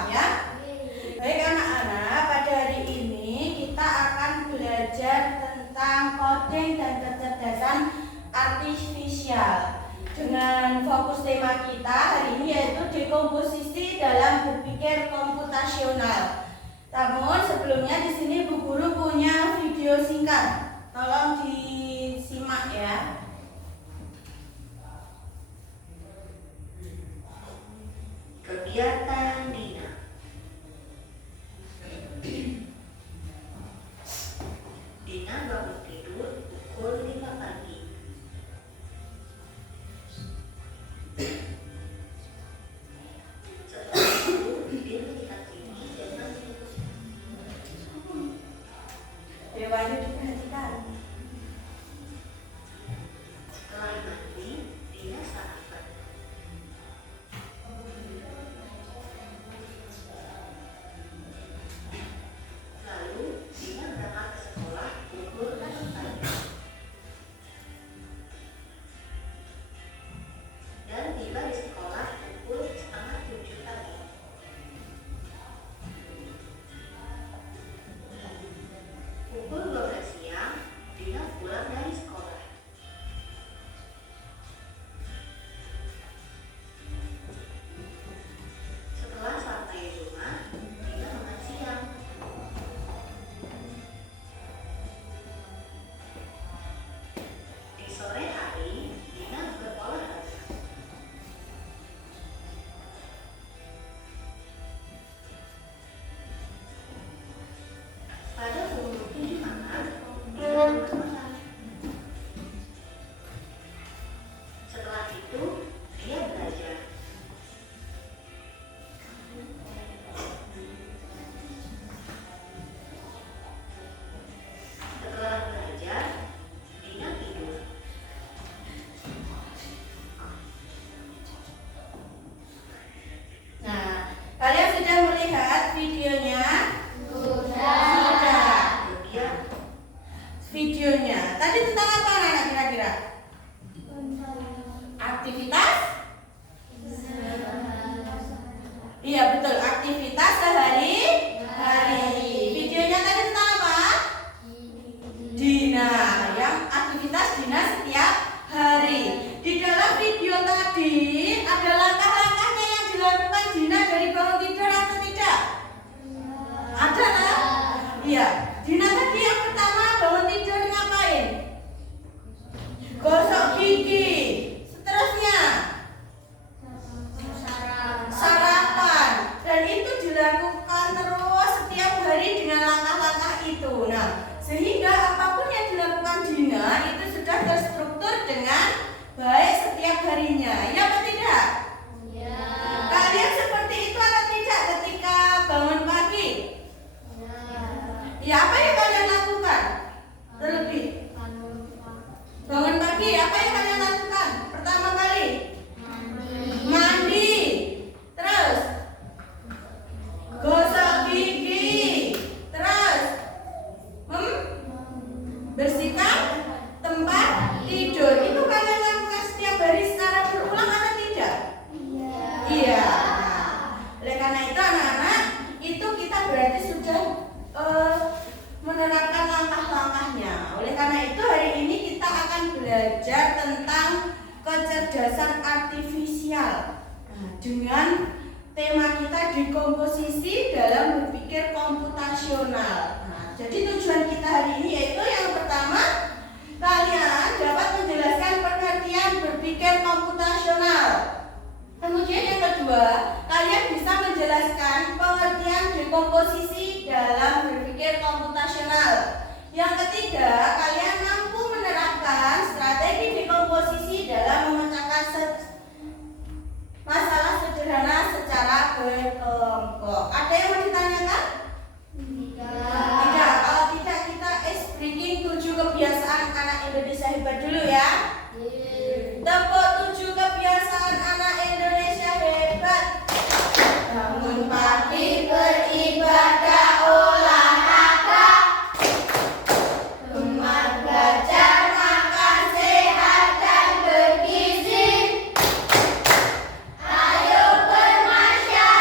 Paham ya? Baik anak-anak, pada hari ini kita akan belajar tentang coding dan kecerdasan artifisial. Dengan fokus tema kita hari ini yaitu dekomposisi dalam berpikir komputasional. Namun sebelumnya di sini Bu Guru punya video singkat. Tolong disimak ya. Kegiatan Dina. Dina bangun tidur pukul 5 pagi. Setelah itu dia melihat ini dan mandi. Dewanya diperhatikan. Setelah mandi, Dina sarapan. Lalu Dina berangkat ke sekolah pukul 6 pagi dan tiba di sekolah pukul setengah 7 pagi. Pukul 12 siang, Dina pulang dari sekolah. Setelah sampai di rumah, Dina makan siang. Di sore hari, Dina berolahraga. Pada pukul 7 malam, Dina bermakan. Setelah itu, dia belajar. Setelah belajar, Dina tidur. Nah, kalian sudah melihat videonya? Kemudian, Videonya. Tadi tentang apa anak kira-kira? Aktivitas? Iya betul, aktivitas sehari-hari. Videonya tadi tentang apa? Dina, yang aktivitas Dina setiap hari. Di dalam video tadi ada langkah-langkahnya yang dilakukan Dina dari bangun tidur atau tidak? Ada kan? Iya. Dina tadi yang pertama bangun tidur ngapain? Gosok gigi. Seterusnya sarapan. Dan itu dilakukan terus setiap hari dengan langkah-langkah itu. Nah, sehingga apapun yang dilakukan Dina itu sudah terstruktur dengan baik setiap harinya. Ya atau tidak? Kalian seperti itu atau tidak ketika bangun pagi? Ya, apa yang kalian lakukan? Terlebih bangun pagi, apa yang kalian lakukan? Pertama kali mandi. Terus gosok gigi. Terus bersihkan tempat tidur. Itu kalian lakukan setiap hari secara berulang atau tidak? Iya. Oleh karena itu anak-anak, itu kita berarti sudah menerapkan langkah-langkahnya. Oleh karena itu hari ini kita akan belajar tentang kecerdasan artifisial. Nah, dengan tema kita dekomposisi dalam berpikir komputasional. Nah, jadi tujuan kita hari ini yaitu yang pertama, kalian dapat menjelaskan pengertian berpikir komputasional. Kemudian yang kedua, kalian bisa menjelaskan pengertian dekomposisi dalam berpikir komputasional. Yang ketiga, kalian mampu menerapkan strategi dekomposisi dalam memecahkan masalah sederhana secara berkelompok. Ada yang mau ditanyakan? Tidak. Kalau tidak, kita breaking 7 kebiasaan anak Indonesia hebat dulu ya. Tepuk 7 kebiasaan anak Indonesia hebat. Bangun pagi beribadah olahraga, gemar belajar makan sehat dan bergizi. Ayo bermasyarakat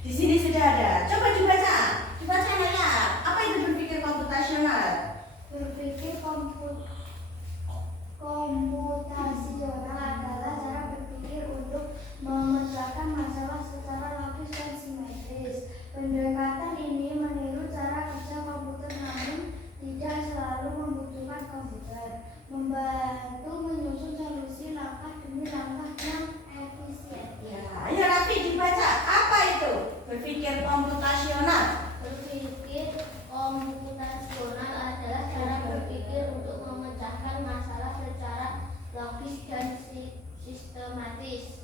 Di sini sudah ada. Coba dibaca. Dibaca anaknya. Apa itu berpikir komputasional? Berpikir komputasional adalah cara berpikir untuk memecahkan masalah secara logis dan simetris. Pendekatan ini meniru cara kerja komputer namun tidak selalu membutuhkan komputer. Membantu menyusun solusi langkah demi langkah yang efisien. Ya, ayo Raffi dibaca. Apa itu berpikir komputasional? Berpikir komputasional adalah cara berpikir untuk memecahkan masalah secara logis dan sistematis.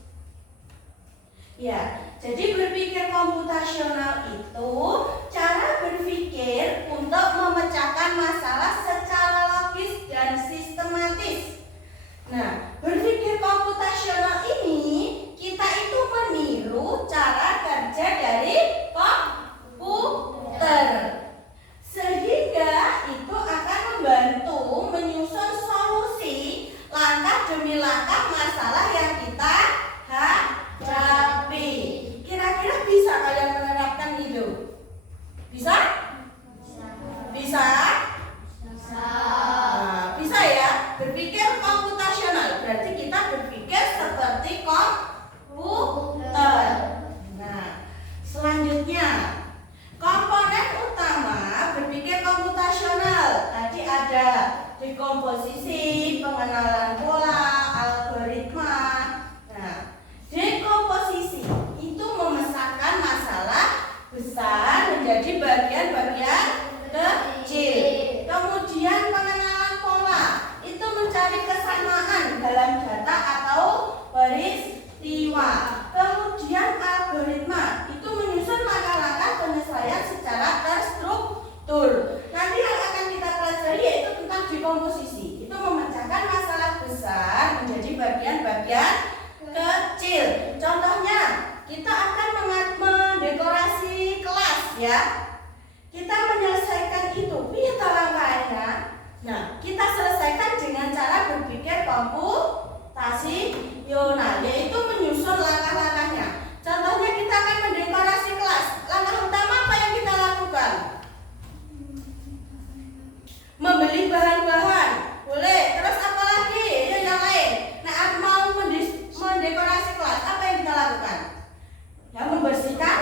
Ya, jadi berpikir komputasional itu cara berpikir untuk memecahkan masalah secara logis dan sistematis. Nah, berpikir komputasional ini kita itu meniru cara kerja dari komputer. Sehingga itu akan membantu menyusun solusi langkah demi langkah masalah yang kita hadapi. Kira-kira bisa kalian menerapkan itu? Bisa? Bisa? Nah, bisa ya. Berpikir komputasional berarti kita berpikir seperti komputer. Nah, selanjutnya komponen utama berpikir komputasional tadi ada dekomposisi, pengenalan pola, algoritma. Nah, dekomposisi itu memecahkan masalah besar menjadi bagian-bagian kecil. Kemudian pengenalan pola itu mencari kesamaan dalam data atau peristiwa. Kemudian algoritma itu menyusun langkah-langkah penyelesaian secara terstruktur. Nanti yang akan kita pelajari yaitu tentang dekomposisi. Itu memecahkan masalah besar menjadi bagian-bagian kecil. Contohnya, kita akan mendekorasi kelas ya. Kita menyelesaikan itu. Piye ta langkahnya? Nah, kita selesaikan dengan cara berpikir komputasional, yaitu menyusun langkah-langkahnya. Contohnya kita akan mendekorasi kelas. Langkah utama apa yang kita lakukan? Membeli bahan-bahan. Boleh. Terus apa lagi? Ya, yang lain. Nah, mau mendekorasi kelas, apa yang kita lakukan? Ya, membersihkan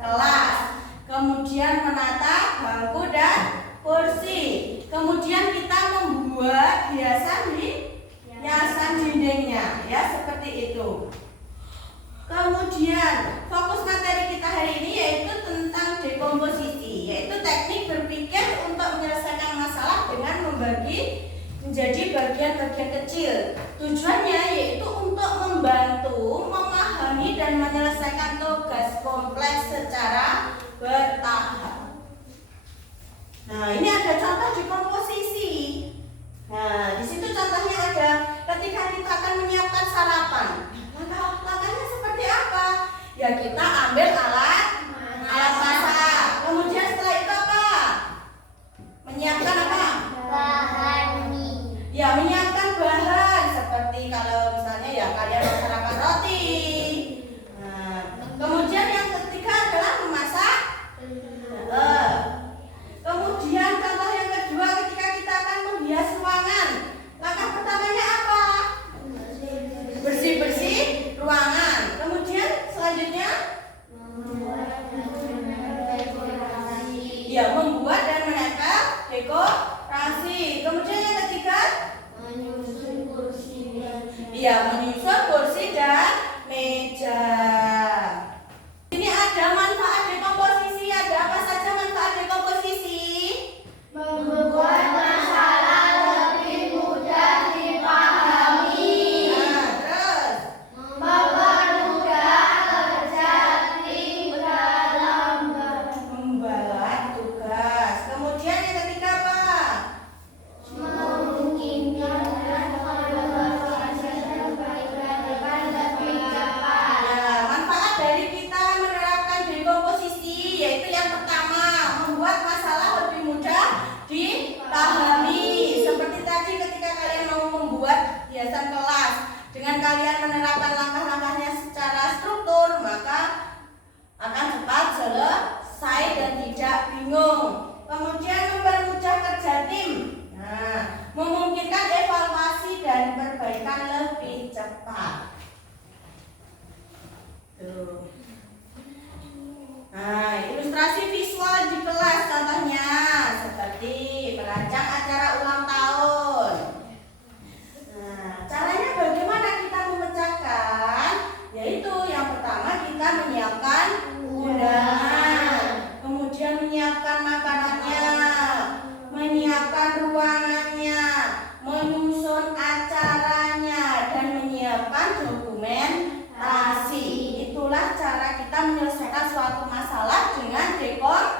kelas. Kemudian menata bangku dan kursi. Kemudian kita membuat hiasan dindingnya, ya seperti itu. Kemudian fokus materi kita hari ini yaitu tentang dekomposisi, yaitu teknik berpikir untuk menyelesaikan masalah dengan membagi menjadi bagian-bagian kecil. Tujuannya yaitu untuk membantu memahami dan menyelesaikan tugas kompleks secara bertahap. Nah, ini ada contoh dekomposisi. Nah, di situ contohnya ada ketika kita akan menyiapkan sarapan. Langkahnya seperti apa? Ya, kita ambil alat masak. Kemudian setelah itu apa? Menyiapkan apa? Bahan mie. Ya, menyiapkan bahan seperti kalau misalnya ya kalian mau sarapan roti. Nah, kemudian yang ketiga adalah memasak. Kemudian contoh yang kedua ketika kita akan menghias ruangan. Langkah pertamanya apa? Bersih-bersih ruangan. Kemudian selanjutnya suatu masalah dengan dekomposisi.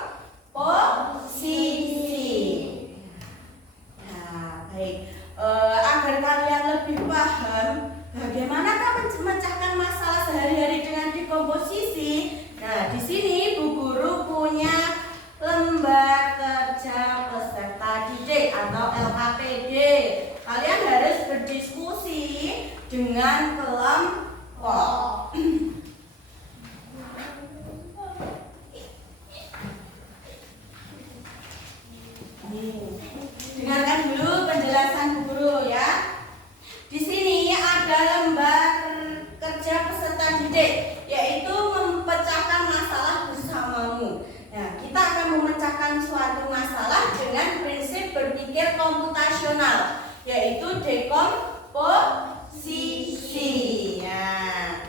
Nah, baik. Agar kalian lebih paham bagaimana memecahkan masalah sehari-hari dengan dekomposisi. Nah, di sini Bu Guru punya lembar kerja peserta didik atau LKPD. Kalian harus berdiskusi dengan kelompok. Dengarkan dulu penjelasan Bu Guru ya. Di sini ada lembar kerja peserta didik, yaitu memecahkan masalah bersamamu. Nah, kita akan memecahkan suatu masalah dengan prinsip berpikir komputasional, yaitu dekomposisi. Nah,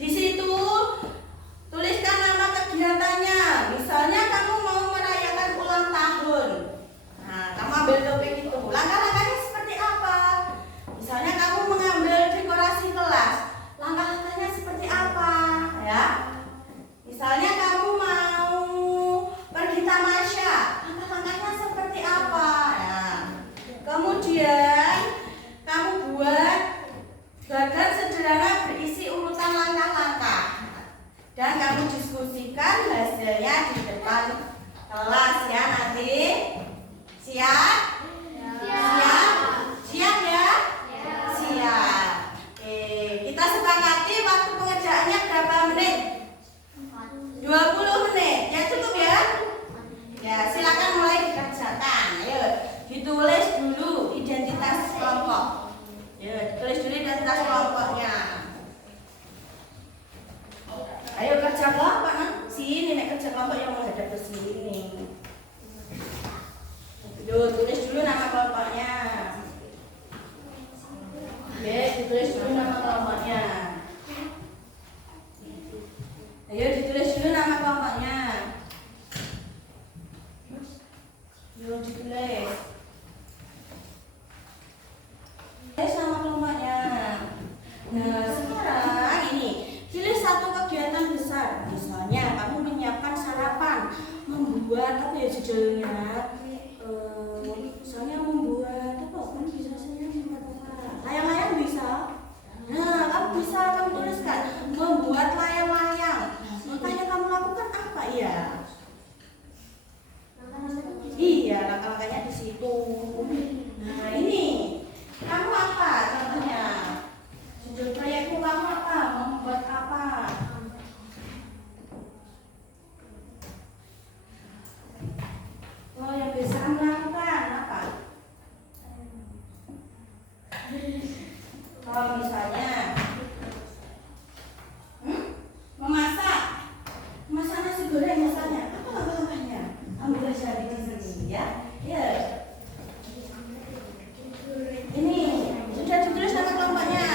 di situ tuliskan nama kegiatannya. Misalnya kamu mau merayakan ulang tahun. Nah, kamu ambil topik itu. Langkah-langkahnya seperti apa? Misalnya kamu mengambil dekorasi kelas. Langkah-langkahnya seperti apa? Ya. Misalnya kamu mau pergi tamasya. Langkah-langkahnya seperti apa? Nah, kemudian kamu buat bagan sederhana berisi urutan langkah-langkah. Dan kamu diskusikan hasilnya di depan kelas ya nanti. Siap? Siap? Siap ya? Siap. Oke, kita sepakati waktu pengerjaannya berapa menit? 20 menit. Ya cukup ya? Ya, silakan mulai dikerjakan. Ayo, ditulis dulu identitas kelompok. Ya, ditulis dulu identitas kelompoknya. Ayo kerja kelompok, nah. Sini nek kerja kelompok yang menghadap ke sini. Yuk, tulis dulu nama kelompoknya. Oke, ditulis dulu nama kelompoknya. Ayo ditulis dulu nama kelompoknya. Yuk ditulis. Tulis nama kelompoknya. Nah, sekarang ini pilih satu kegiatan besar. Misalnya kamu menyiapkan sarapan, membuat apa ya judulnya? Misalnya membuat apa? Kan bisa saya membuat apa? Layang-layang bisa. Nah, kamu bisa kamu tuliskan membuat layang-layang. Langkah yang kamu lakukan apa ya? Iya, langkah-langkahnya di situ. Nah, ini kamu apa contohnya? Judul proyekmu kamu apa? Membuat apa? Oh, yang bisa melakukan apa? Kalau misalnya memasak nasi goreng misalnya, apa langkah-langkahnya? Ambil aja di sini ya. Ya. Ini sudah ditulis nama kelompoknya.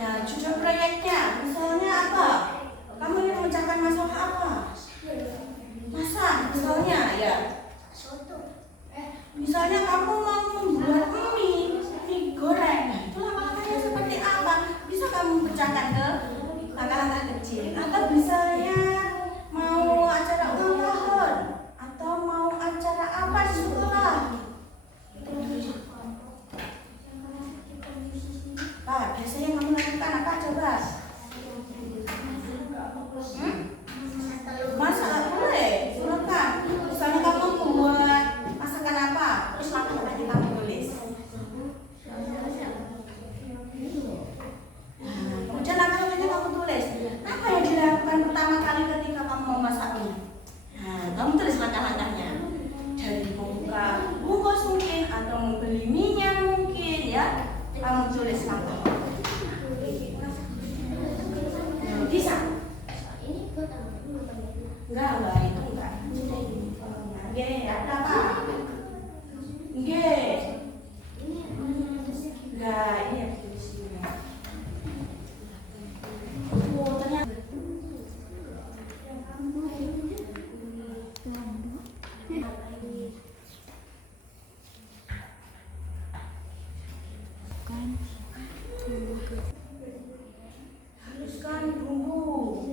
Nah, judul proyeknya misalnya apa? Kamu ingin memecahkan masalah apa? Masak misalnya ya. Misalnya kamu mau membuat mie goreng. Nah, itu langkah-langkahnya seperti apa? Bisa kamu pecahkan ke langkah-langkah kecil. Atau misalnya mau acara ulang tahun atau mau acara apa di sekolah. Pak, biasanya kamu lakukan apa coba? Masak boleh, silakan. Misalnya kamu membuat masakan apa? Terus langkah-langkahnya kamu tulis. Nah, kemudian langkah-langkahnya kamu tulis. Apa yang dilakukan pertama kali ketika kamu memasak mie? Nah, kamu tulis langkah-langkahnya. Dari membuka bungkus mungkin atau membeli minyak mungkin ya. Kamu tulis langkah. Bisa? Enggak, itu enggak. Oke, ada apa? Oke. Enggak, ini yang ditulis dulu. Oh, ternyata. Haluskan bumbu.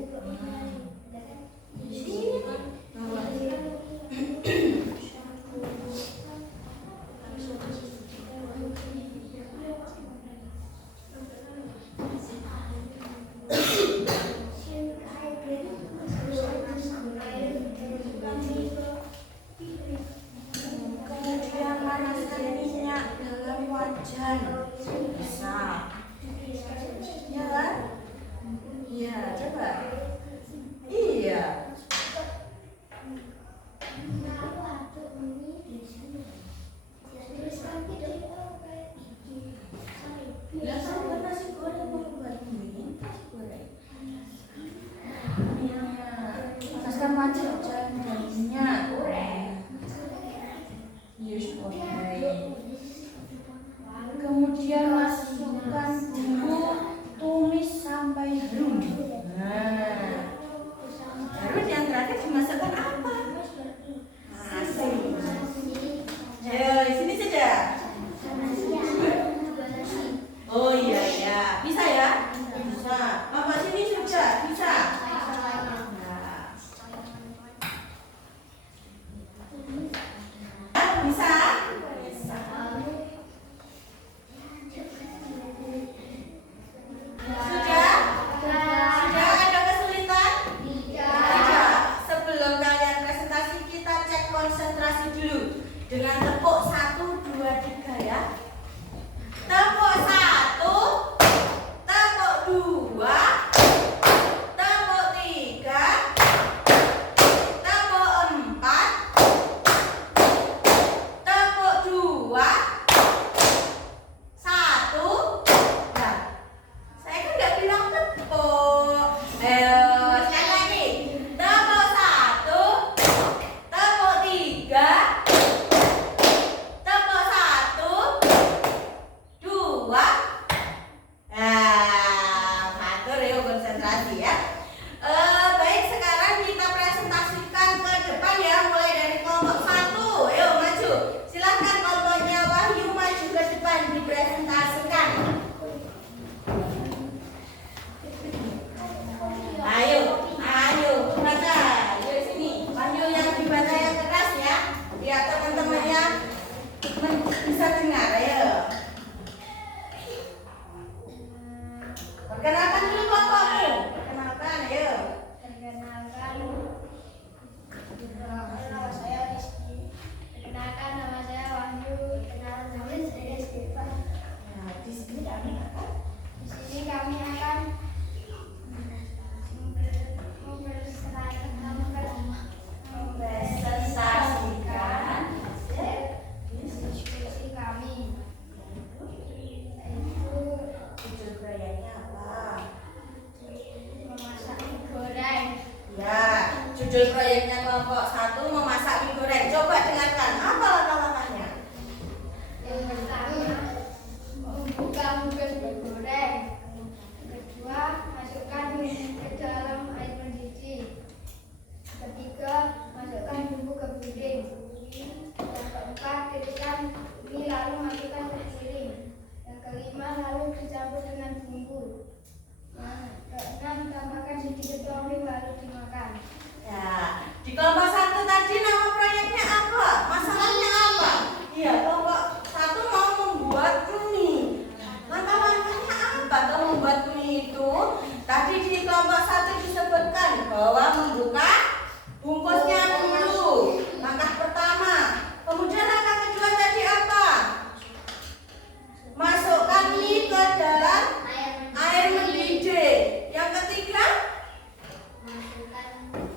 judul proyeknya kelompok 1 memasak mie goreng. Coba dengarkan, apa langkah-langkahnya? Yang pertama, membuka unggas mie goreng. Kedua, masukkan mie ke dalam air mendidih. Ketiga, masukkan bumbu ke piring. Yang keempat, tiriskan mie lalu masukkan ke piring. Yang kelima, lalu dicampur dengan bumbu. Yang keenam, tambahkan sedikit topping baru dimakan. Ya, di kelompok 1 tadi nama proyeknya apa? Masalahnya apa? Iya, kelompok 1 mau membuat mie. Langkah-langkahnya apa kalau membuat mie itu? Tadi di kelompok 1 disebutkan bahwa membuka bungkusnya dulu. Langkah pertama. Kemudian langkah kedua tadi apa? Masukkan mie ke dalam air mendidih. Yang ketiga,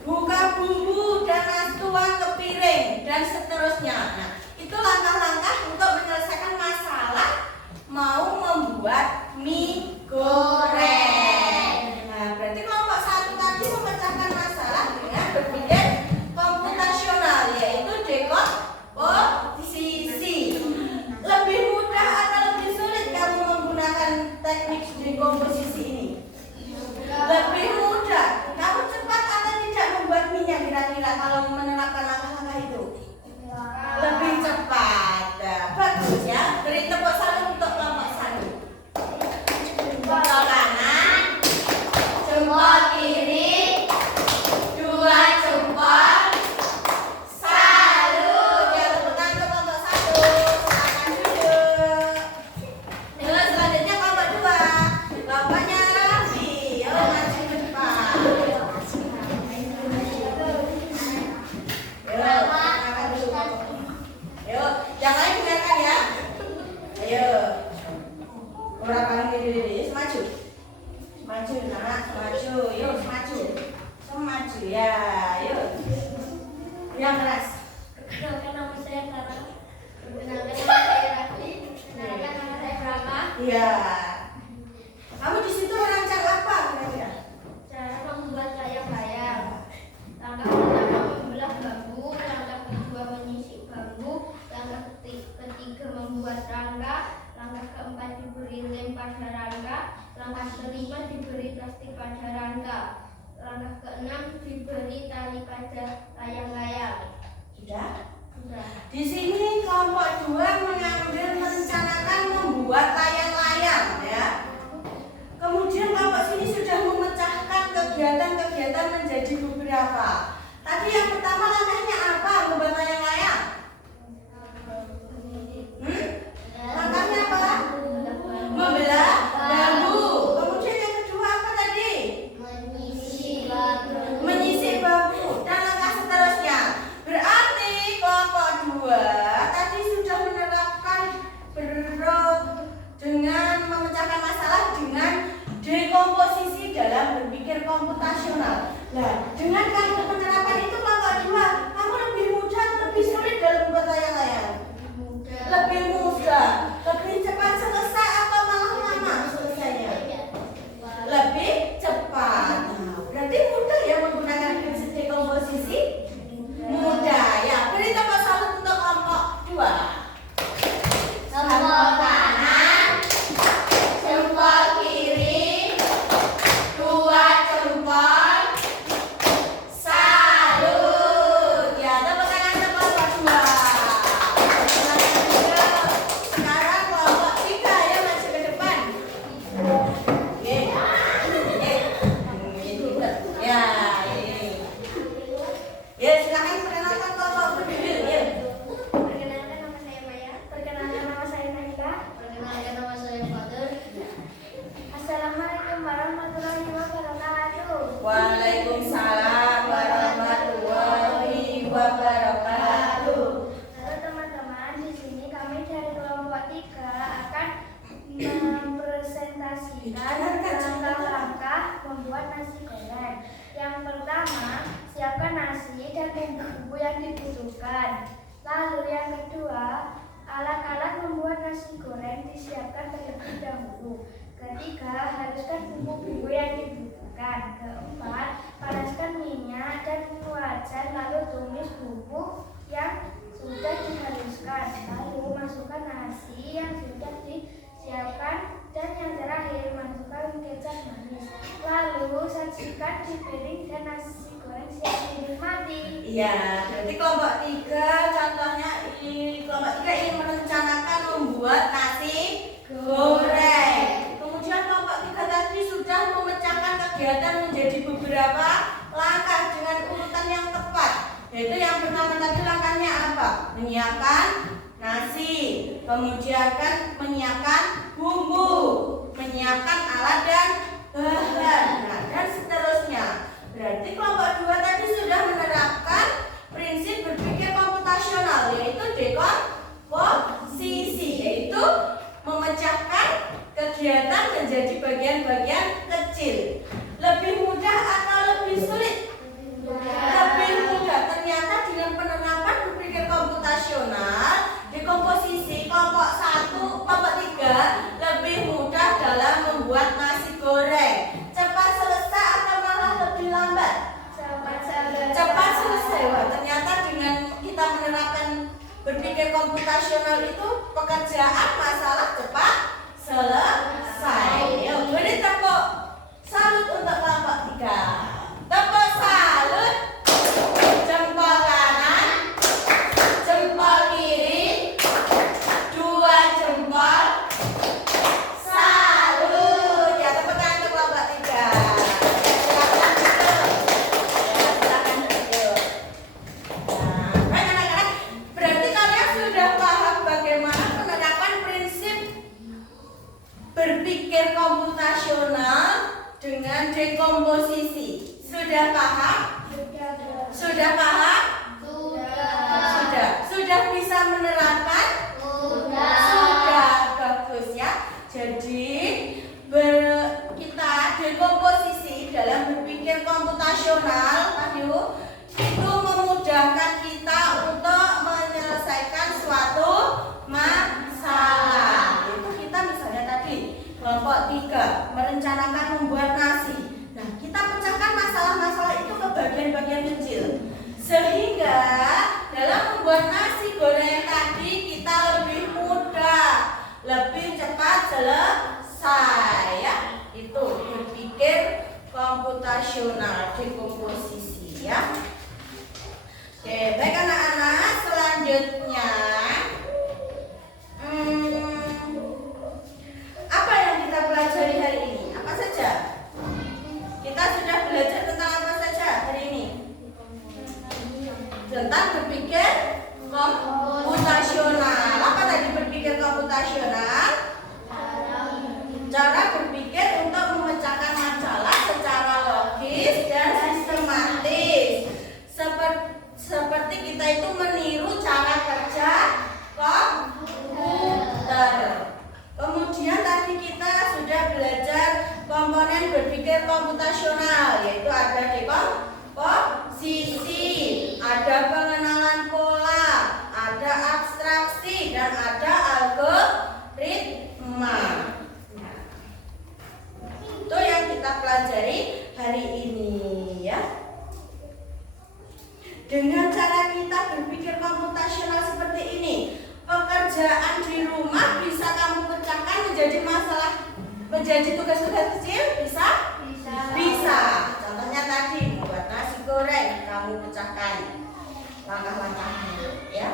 buka bumbu dan tuang ke piring dan seterusnya. Nah, itu langkah-langkah untuk menyelesaikan masalah mau membuat mie goreng. Nah, berarti kelompok 1 tadi memecahkan masalah dengan berpikir komputasional, yaitu dekomposisi. Lebih mudah atau lebih sulit kamu menggunakan teknik dekomposisi ini? Lebih mudah. Kamu cepat atau tidak membuat mie-nya kira-kira kalau menerapkan langkah-langkah itu? Lebih cepat. Nah, bagus ya. Beri tepuk tangan untuk kelompok 1. Jempol kanan, jempol kiri, 2 jempol. Salut. Ya, tepuk tangan untuk kelompok 1. Silakan duduk. Terus selanjutnya kelompok 2. Kelompoknya Raffi. Yo, maju ke depan. Yo, silakan dulu kelompok. Yo, yang lain dengarkan ya. Ayo. Orang paling gede-gede, semaju. Maju, nak, semaju. Yuk, semaju. Semaju ya, yuk. Yang keras. Perkenalkan nama saya Tara. Perkenalkan nama saya Raffi. Perkenalkan nama saya Rama. Iya. Kamu di situ merancang apa kira-kira? Cara membuat layang-layang. Langkah pertama membelah bambu. Langkah kedua menyisik bambu. Langkah ketiga membuat rangka. Langkah keempat diberi lem pada rangka. Langkah kelima diberi plastik pada rangka. Langkah keenam diberi tali pada layang-layang. Sudah? Sudah. Di sini kelompok 2 mengambil merencanakan membuat layang-layang ya. Kemudian kelompok sini sudah memecahkan kegiatan-kegiatan menjadi beberapa. Tadi yang pertama langkahnya apa? Membuat layang-layang. Langkahnya apa? Membelah bambu. Kemudian yang kedua apa tadi? Menyisip bambu. Dan langkah seterusnya. Berarti kelompok 2 tadi sudah menerapkan dengan memecahkan masalah dengan dekomposisi dalam berpikir komputasional. Nah, dengan kamu penerapan itu kelompok 2, kamu lebih mudah atau lebih sulit dalam membuat layang-layang? Lebih mudah. Lebih cepat selesai atau malah lama selesainya? Lebih cepat. Nah, berarti mudah ya menggunakan prinsip dekomposisi? Mudah ya. Beri tepuk salut untuk kelompok 2. Jempol kanan, jempol kiri, 2 jempol. Salut. Ya, tepuk tangan untuk kelompok 2. Silakan duduk. Sekarang kelompok 3 ya, maju ke depan. Oke. Ya, ini. Ya, silakan perkenalkan kelompok berdiri. Ya. Perkenalkan nama saya Maya. Perkenalkan nama saya Naila. Perkenalkan nama saya Fadil. Assalamualaikum warahmatullahi wabarakatuh. Waalaikumsalam warahmatullahi wabarakatuh. Halo teman-teman, di sini kami dari kelompok 3 akan mempresentasikan langkah-langkah membuat nasi goreng. Yang pertama, siapkan nasi dan bumbu-bumbu yang dibutuhkan. Lalu yang kedua, alat-alat membuat nasi goreng disiapkan terlebih dahulu. Ketiga, haluskan bumbu-bumbu yang dibutuhkan. Keempat, panaskan minyak dan keluar. tumis bubuk yang sudah dihaluskan. Lalu masukkan nasi yang sudah disiapkan dan yang terakhir masukkan kecap manis. Lalu sajikan di piring dan nasi goreng siap dinikmati. Iya, berarti kelompok 3 contohnya kelompok 3 ingin merencanakan membuat nasi goreng. Kemudian kelompok 3 tadi sudah memecahkan kegiatan menjadi beberapa langkah dengan urutan yang tepat. Yaitu yang pertama tadi langkahnya apa? Menyiapkan nasi, kemudian menyiapkan bumbu, menyiapkan alat dan bahan, dan seterusnya. Berarti kelompok 2 tadi sudah menerapkan prinsip berpikir komputasional, yaitu dekomposisi, yaitu memecahkan kegiatan menjadi bagian-bagian kecil. Lebih mudah atau lebih sulit? Lebih mudah. Ternyata dengan penerapan berpikir komputasional, dekomposisi kelompok 1, kelompok 3 lebih mudah dalam membuat nasi goreng. Cepat selesai atau malah lebih lambat? Cepat selesai. Wah, ternyata dengan kita menerapkan berpikir komputasional itu pekerjaan masalah cepat selesai. Yuk, beri tepuk salut untuk kelompok 3. Tepuk salut. Jempol kanan, jempol kiri, 2 jempol. Salut. Ya, tepuk tangan untuk kelompok 3. Silakan duduk. Ya, silakan duduk. Nah, baik anak-anak, berarti kalian sudah paham bagaimana penerapan prinsip berpikir komputasional dengan dekomposisi. Sudah paham? Sudah paham? Sudah bisa menerapkan? Sudah. Bagus ya. Jadi kita dekomposisi dalam berpikir komputasional itu memudahkan kita untuk menyelesaikan suatu masalah. Itu kita misalnya tadi kelompok 3 merencanakan membuat nasi. Nah, kita pecahkan masalah-masalah itu ke bagian-bagian kecil, sehingga dalam membuat nasi goreng tadi kita lebih mudah, lebih cepat selesai ya. Itu berpikir komputasional, dekomposisi ya. Oke, baik anak-anak, selanjutnya apa yang kita pelajari hari ini? Apa saja? Kita sudah belajar tentang apa saja hari ini? Tentang berpikir komputasional. Apa tadi berpikir komputasional? Cara berpikir untuk memecahkan masalah secara logis dan sistematis. Seperti kita itu meniru cara kerja komputer. Kemudian tadi kita sudah belajar komponen berpikir komputasional, yaitu ada dekomposisi, ada pengenalan pola, ada abstraksi, dan ada algoritma. Nah, itu yang kita pelajari hari ini ya. Dengan cara kita berpikir komputasional seperti ini, pekerjaan di rumah bisa kamu pecahkan menjadi masalah, menjadi tugas-tugas kecil, bisa? Bisa. Contohnya tadi membuat nasi goreng, kamu pecahkan langkah-langkahnya ya.